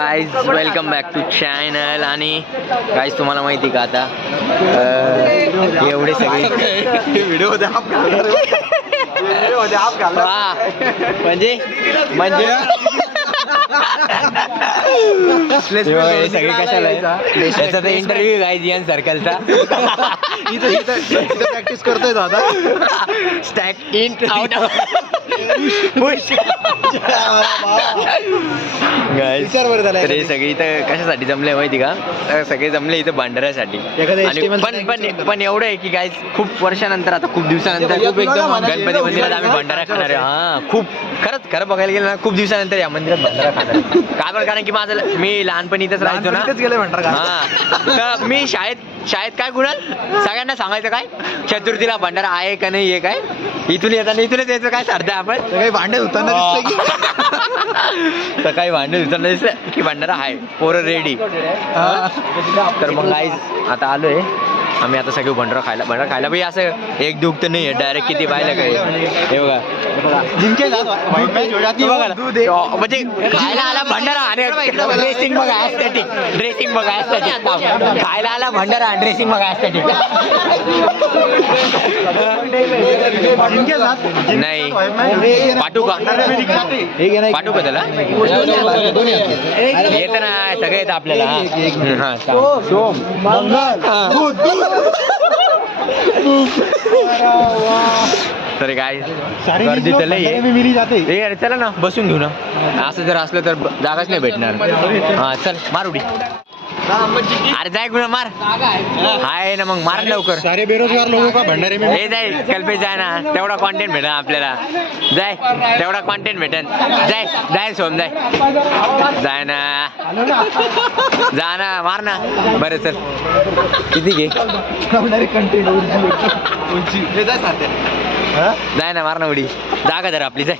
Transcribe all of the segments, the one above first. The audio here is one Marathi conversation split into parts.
Guys welcome back to channel. आणि गाइज तुम्हाला माहिती का आता एवढे सगळे व्हिडिओ म्हणजे सगळे कशाला त्याचा तर इंटरव्ह्यू गाइज यन सर्कलचा प्रॅक्टिस करतोय दादा. स्टॅक इन आउट गाइज सगळे इथं कशासाठी जमले माहिती का? सगळे जमले इथं भांडाऱ्यासाठी. आणि पण एवढं आहे की गाइज खूप वर्षानंतर आता खूप दिवसानंतर गणपती मंदिरात आम्ही भंडारा खाणार आहे. हा खूप खरं बघायला गेलं ना खूप दिवसानंतर या मंदिरात भंडारा खाणार आहे. का बरं? कारण की मी लहानपणी इथंच राहायचो ना. हा तर मी शाळेत काय गुणाल सगळ्यांना सांगायचं काय चतुर्थीला भंडारा आहे का नाही आहे काय. इथून येताना इथूनच यायचं काय सारखं आपण काही भांडे होताना दिसलं की सकाळी भांडे धुताना दिसलं की भंडारा आहे पोरं रेडी. तर मग गाईज आता आलोय आम्ही. आता सगळे भंडारा खायला भाई असं एक दुःख तर नाही आहे डायरेक्ट किती पाहिलं काय हे बघा म्हणजे खायला आला भंडारा आणि ड्रेसिंग बघा ॲस्थेटिक खायला आला भंडारा ड्रेसिंग बघा ॲस्थेटिक. नाही पाठवू का त्याला येतं ना सगळं येतं आपल्याला. तर काय गर्दी तर लई आहे. चला ना बसून घेऊ ना. असं जर असलं तर जागाच नाही भेटणार. हा चल मार उडी. अरे जाय गुन्हा मार हाय ना मग मार लवकर. सारे बेरोजगार लोगों का भंडारे में हे जाय कल्पेश जाय ना तेवढा कॉन्टेंट भेटेल आपल्याला. जाय तेवढा कॉन्टेंट भेटेल. जाय सोम जाय ना जा ना मार ना. बरं चल किती घे जाय ना मार ना उडी. जागा जरा आपली जाय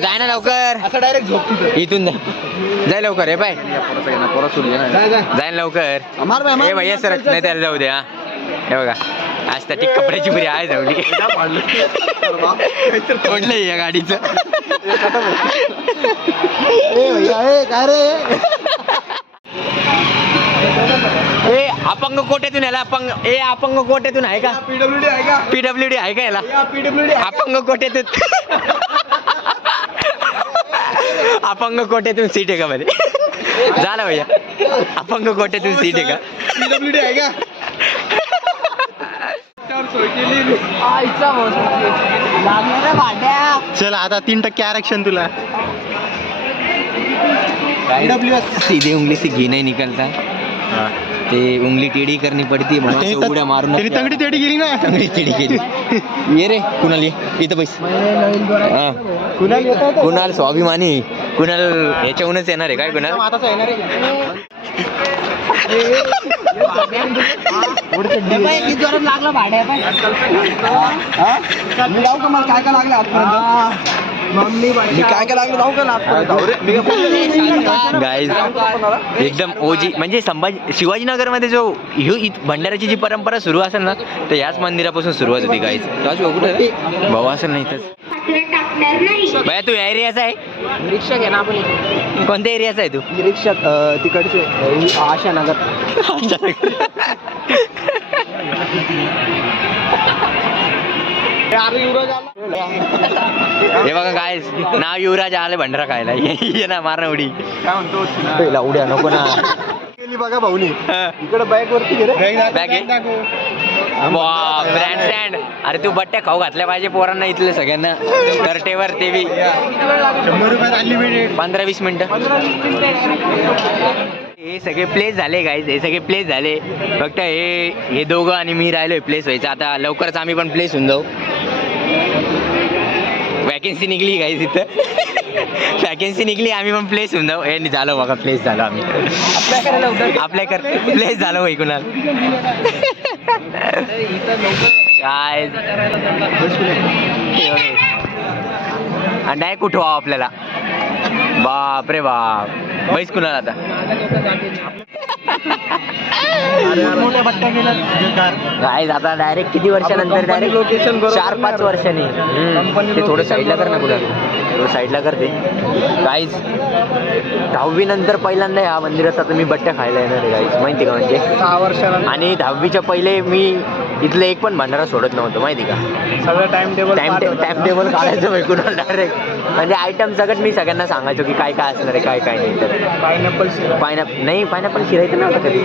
जाय ना लवकर. असं डायरेक्ट झोप इथून जाय लवकर. हे पाय जाय लवकर. हे भैया सर नाही त्याला जाऊ दे. हा हे बघा ॲस्थेटिक कपड्याची पुरी आहे जाऊ तोडलं या गाडीचं. काय रे ए अपंग कोट्यातून याला अपंग कोट्यातून आहे का? पीडब्ल्यूडी आहे का? पीडब्ल्यूडी आहे का याला? पीडब्ल्यूडी अपंग कोट्यातून अपंग कोट्यातून सीट आहे का मध्ये? झालं भैया अपंग कोट्यातून सीट आहे का? पीडब्ल्यूडी आहे का? चल आता 3% आरक्षण तुला. सीधे उंगली से घी नहीं निकलता. ते उंगली टेढ़ी करनी पड़ती है. उड्या मारून तरी तंगडी तेडी गेली ना. तंगडी टेढ़ी केली. ये रे कुणाल ये इथं पैसे. कुणाल स्वाभिमानी कुणाल याच्याहूनच येणार आहे काय? कुणाल आताच येणार लागला भाड्या काय काय लागलं आजपर्यंत. मी काय लागलं जाऊ का गाईज एकदम ओजी म्हणजे शिवाजीनगर मध्ये जो भंडाऱ्याची जी परंपरा सुरू असेल ना तर याच मंदिरापासून सुरुवात होती गाईज. कुठे भाऊ असेल नाही तर भैया तू या एरियाचा आहे? रिक्षा घे ना आपण. कोणत्या एरियाचा आहे तू? रिक्षा तिकडचे आशानगर. हे बघा गाईज नाव युवराज आले भंडारा खायला. ये ना मार ना उडी. काय म्हणतो उड्या नको ना. बघा भाऊनी इकडे बॅग वरती ब्रँड स्टँड. अरे तू बट्ट्या खाऊ घातल्या पाहिजे पोरांना इथले सगळ्यांना. कर्टेवर ते बी 100 रुपयात अनलिमिटेड 15-20 मिनिटं. हे सगळे प्लेस झाले गाईज. हे सगळे प्लेस झाले. फक्त हे दोघं आणि मी राहिलोय प्लेस व्हायचं. आता लवकरच आम्ही पण प्लेस होऊन जाऊ. वॅकेन्सी निघली गाईज इथं. वॅकेन्सी निघली आम्ही पण प्लेस होऊन जाऊ. हे झालं बघा प्लेस झालो आम्ही. आपल्याकडे प्लेस झालं भाई कुणाल काय आणि डायरेक्ट कुठं व्हावं आपल्याला. बाप रे बाप बैस कुणाल आता. मोठ्या बट्ट्या गेल्या काय आता डायरेक्ट किती वर्षानंतर डायरेक्ट लोकेशन 4-5 वर्षांनी ते थोडं साईडला कर ना कुठं थोडं साईडला करते काहीच 10वी नंतर पहिल्यांदा या मंदिरात आता मी बट्ट्या खायला येणार आहे काहीच माहिती का म्हणजे 6 वर्षानंतर आणि 10वीच्या पहिले मी इथलं एक पण भंडारा सोडत नव्हतं माहिती का सगळं टाइम टेबल टाइम टेबल काढायचं ऐकून डायरेक्ट म्हणजे आयटम सगळं मी सगळ्यांना सांगायचो की काय काय असणार आहे काय काय नाही तर पायनॅपल पायनॅपल शिरायचं नव्हतं कधी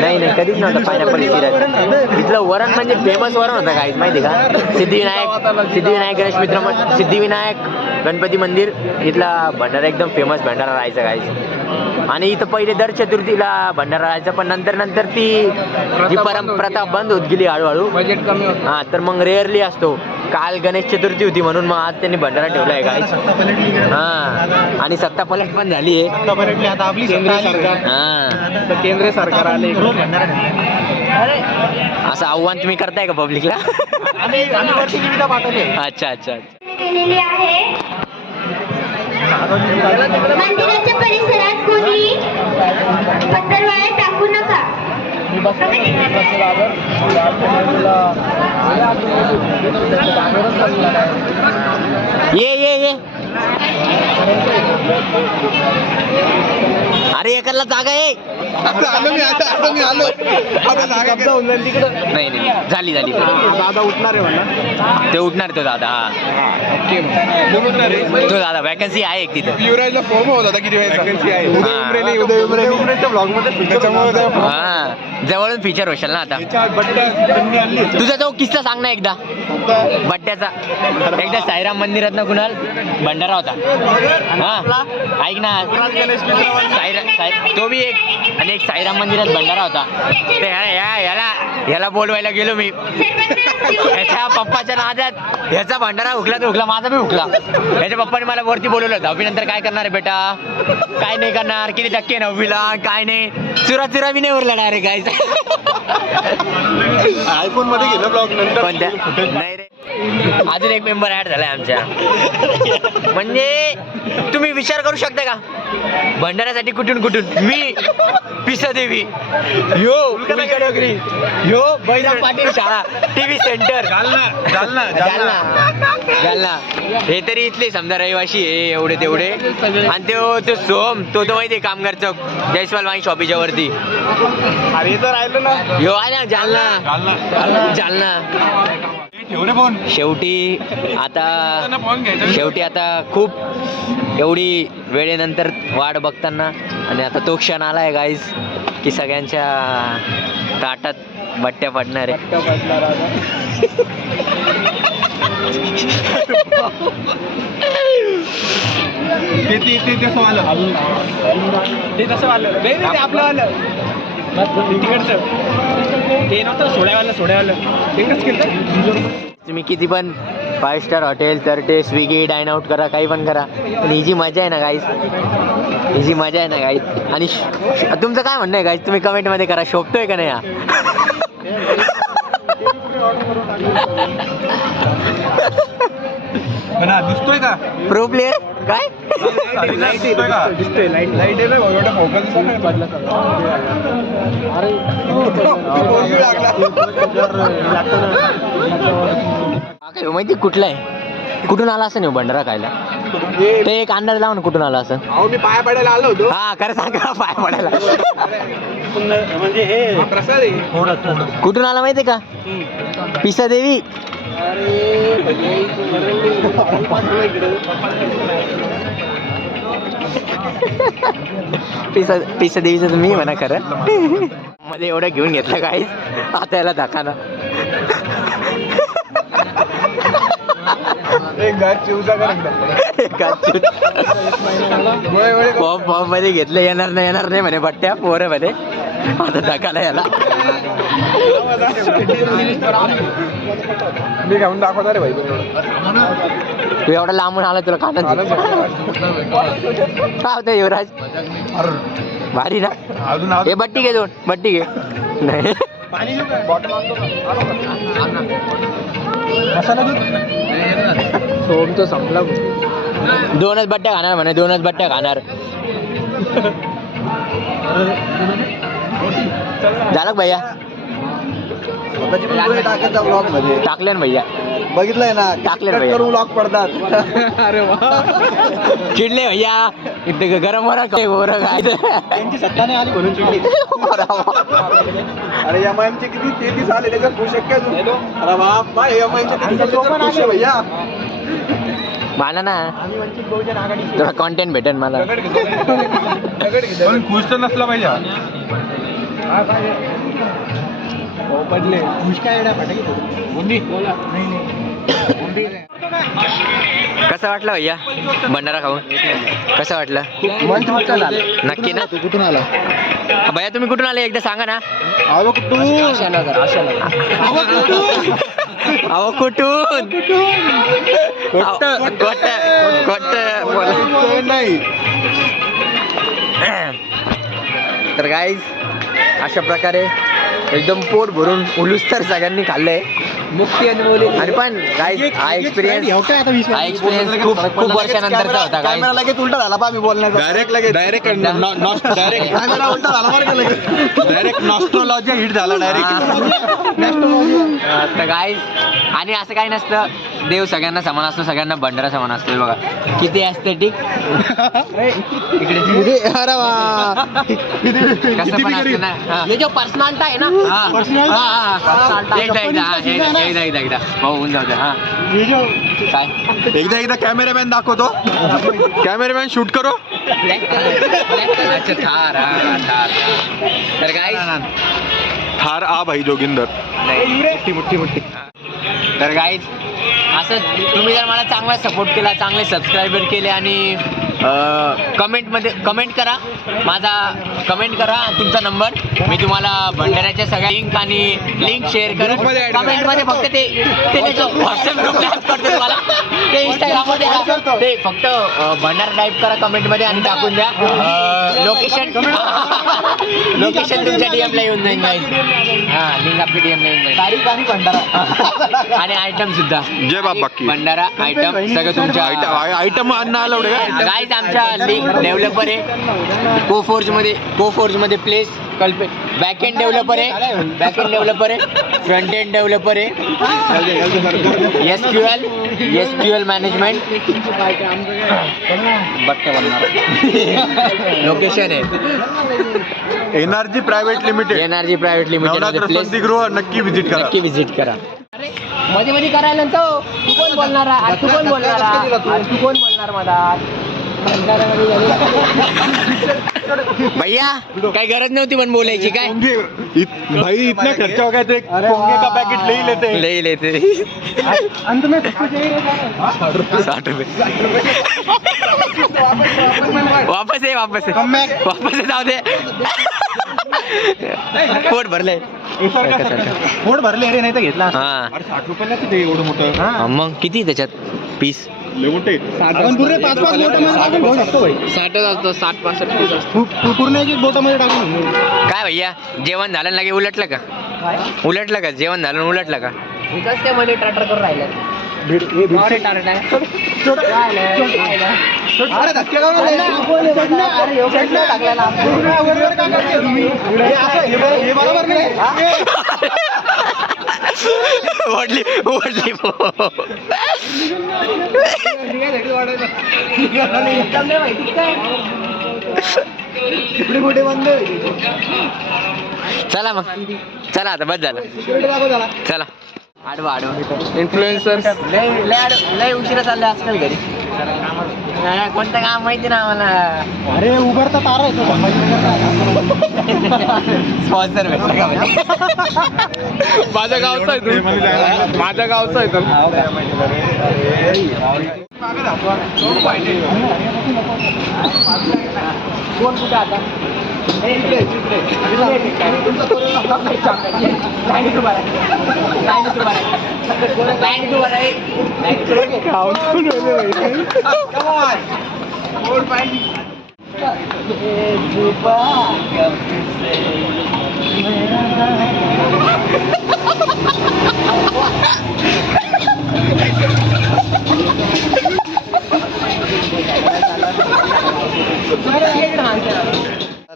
नाही कधीच नव्हतं पायनॅपल शिरायचं इथलं वरण म्हणजे फेमस वरण होतं काहीच माहिती का सिद्धिविनायक गणेश मित्र सिद्धिविनायक गणपती मंदिर इथला भंडारा एकदम फेमस भंडारा राहायचा काहीच आणि इथं पहिले दर चतुर्थीला भंडारा राहायचा पण नंतर ती जी प्रथा बंद होत गेली हळूहळू बजेट कमी होतं हां तर मग रेअरली असतो काल गणेश चतुर्थी होती म्हणून मग आज त्यांनी भंडारा ठेवला आहे काहीच हां आणि सत्ता पलट पण झाली आहे आता आपली हां केंद्र सरकार आले असं आव्हान तुम्ही करताय का पब्लिकला पाठवले अच्छा केलेली आहे मंदिराच्या परिसरात कोणी पत्तरवाळ्या टाकू नका ये अरे एकाला जागा आहे नाही झाली दादा उठणार आहे म्हणा ते उठणार तो दादा हा तो दादा वॅकन्सी आहे एक तिथं युवराजला फॉर्म होत होता किती वॅकन्सी आहे हा जवळून फीचर होशाल ना आता तुझा तो किस्सा सांग ना एकदा बट्ट्याचा एकदा साईराम मंदिरात ना कुणाल भंडारा होता हा ऐक ना तो बी एक आणि एक साईराम मंदिरात भंडारा होता ते याला बोलवायला गेलो मी याच्या पप्पाच्या नादात ह्याचा भंडारा हुकला तो हुकला माझा बी हुकला याच्या पप्पाने मला वरती बोलवलं 10वी नंतर काय करणार आहे बेटा काय नाही करणार किती टक्के 9वीला काय नाही चुरा बी नाही उरला डायरेक्ट काय आयफोन मध्ये गेलं ब्लॉग नंतर कोणत्या नाही रे अजून एक मेंबर ऍड झालाय आमच्या म्हणजे तुम्ही विचार करू शकता का भंडाऱ्यासाठी कुठून मी पिसा देवी यो बैराम पाटील शाळा टीव्ही सेंटर जालना हे तरी इथले समजा रहिवाशी आहे एवढे तेवढे आणि तो सोम तो माहिती कामगार चौक जयस्वाल वाईन शॉपीच्या वरती अरे तर राहिलं ना यो आहे ना जालना शेवटी आता खूप एवढी वेळेनंतर वाट बघताना आणि आता तो क्षण आलाय गाईज की सगळ्यांच्या ताटात बट्ट्या पडणार आहे ते तसं आलं नाही आपलं आलं तिकडचं ते नव्हतं सोड्यावालं एकच केलं तुम्ही किती पण 5 स्टार हॉटेल तर ते स्विगी डाईन आउट करा काही पण करा पण ही जी मजा आहे ना गाईज आणि तुमचं काय म्हणणं आहे गाईज तुम्ही कमेंटमध्ये करा शोभतोय का नाही हा दिसतोय का प्रो प्लेअर काय माहिती कुठला आहे कुठून आला असं नाही भंडारा खायला ते एक अंदाज लावून कुठून आला असं मी पाया पडायला आलो होतो हा खरं सांगा पाय पडायला म्हणजे हे प्रसाद आहे कुठून आला माहितीये का पिसा देवी पिसा देवीचं तुम्ही म्हणा खरं मध्ये एवढं घेऊन घेतलं काहीच आता याला दाखाना फॉर्म मध्ये घेतलं येणार नाही म्हणे बट्ट्या पोरं मध्ये आता दाखाला याला मी घेऊन दाखवणार आहे भाई तू एवढा लांबून आला तुला खाणं काय होतं युवराज भारी ना अजून हे बट्टी घे बट्टी घे नाही पाणी घेऊ का बॉटल मसाला दूध सोम तो संपला 2च बट्ट्या खाणार म्हणे 2च बट्ट्या खाणार झालं का भैया? स्वतःची पण व्हिडिओ टाकायचा ब्लॉग मध्ये. टाकले ना भैया. बघितलंय ना, टाकले कट भैया. करून ब्लॉग पडतात. अरे वा, चिडले भैया इथे गरम हो काय त्यांची सत्ता नाही आली म्हणून चिडली. अरे यमांचे किती 33 आले त्याच्यात खुश आहे का तू? अरे बाप, यमांचे 33 त्याच्यात खुश आहे भैया. मला ना थोडा कॉन्टेंट भेटेल मला. पण खुश तर नसला पाहिजे. खुश काय कसं वाटलं भैया भंडारा खाऊन? कसं वाटलं? मन तृप्त झालं. नक्की ना? तू कुठून आला? भैया तुम्ही कुठून आले एकदा सांगा ना. आलो कुठून? आशानगर. अहो कुठून? नाही. तर गाईज अशा प्रकारे एकदम पोट भरून उलूस तर सगळ्यांनी खाल्लंय. मुक्ती आणि पण गाईज हा एक्सपिरियन्स खूप खूप वर्षानंतरचा होता. कॅमेरा लगेच उलटा झाला पा मी बोलण्याचा. डायरेक्ट कॅमेरा उलटा झाला बरं का लगेच. डायरेक्ट नॉस्ट्रोलॉजी हिट झाला डायरेक्ट. तर गाईज आणि असं काही नसतं. देव सगळ्यांना समान असतो, सगळ्यांना भंडारा समान असतो. बघा किती ॲस्थेटिक इकडे अरे वा, कसं पण असतं ना. हे जो पर्सनॅलिटी आहे ना, एकदा हो होऊन जाऊ द्या. हा काय एकदा कॅमेरामॅन दाखवतो. कॅमेरामॅन शूट करो. अच्छा थार. तर काय थार आ भाई जोगिंदर. मुठ्ठी. तर गाईज असंच तुम्ही जर मला चांगला सपोर्ट केला, चांगले सबस्क्रायबर केले आणि कमेंट करा. कमेंट करा तुमचा नंबर. मी तुम्हाला भंडाऱ्याच्या सगळ्या लिंक शेअर करेन कमेंटमध्ये. फक्त ते व्हॉट्सअप ग्रुप ॲड करतो तुम्हाला. ते इंस्टाग्राममध्ये ते फक्त भंडारा टाईप करा कमेंटमध्ये आणि टाकून द्या. लोकेशन तुमच्या डीएमला येऊन जाईल गाईज. हां लिंक आपली डीएमला येऊन जाईल. तारीख आणि भंडारा आणि आयटम सुद्धा. जय बाप बाकी भंडारा आयटम सगळं तुमच्या आयटम अन्न आलं गाईज. आमच्या लिंक डेव्हलपर आहे कोफोर्ज मध्ये प्लेस कल्पे. बॅक एंड डेव्हलपर आहे फ्रंट एंड डेव्हलपर आहे. SQL management. लोकेशन आहे एनर्जी प्रायव्हेट लिमिटेड. वसंतगृह. नक्की व्हिजिट करा. मध्ये करायला तो तू कोण बोलणार मला भैया? काही गरज नव्हती पण बोलायची. काय भाई इतना खर्चा हो गया तो एक पोंगे का पैकेट ले लेते. अंत में 60 रुपये. वापस आहे जाऊ दे. पोट भरलंय. पोट भरले रे, नाही तर घेतला. हा 60 रुपयाला ते एवढं मोठं. मग किती त्याच्यात पीस? 60 पूर्ण बोटामध्ये टाकून. काय भैया जेवण झालं लगे उलटलं का? जेवण झालं उलटलं का? ट्रॅक्टर करून राहिलं. ओढली चला मग चला आता बस झालं. चला आडवा इन्फ्लुएन्सर लय उशिरा चालले आजकाल घरी. कोणतं काम माहिती ना आम्हाला. अरे उभरता तारा येतो. स्पॉन्सर भेटला का? माझ्या गावचा आहे तो. कोण कुठे आता?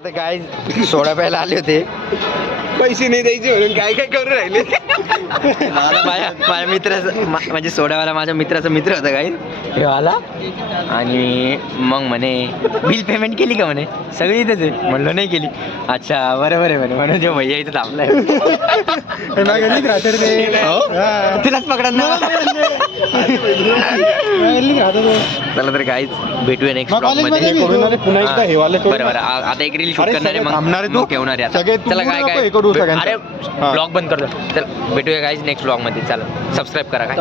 आता काय सोडा प्यायला आले होते, पैसे नाही द्यायचे म्हणून काय काय करू राहिले. माझ्या मित्राचं म्हणजे सोडावाला माझ्या मित्राचा मित्र होता काही हे आला आणि मग म्हणे बिल पेमेंट केली का म्हणे, सगळी इथेच आहे. म्हणलं नाही केली. अच्छा बरोबर आहे म्हणे, म्हणून जो भैया इथं थांबलाय. तुलाच पकडा ना. चला तर काहीच भेटूया नेक्स्ट ब्लॉग मध्ये. बरं बरं आता एक रील शूट करणार आहे, मग ठेवणार आहे आता. चला काय काय अरे ब्लॉग बंद करतो. चल भेटूया काहीच नेक्स्ट ब्लॉग मध्ये. चला सबस्क्राईब करा काय.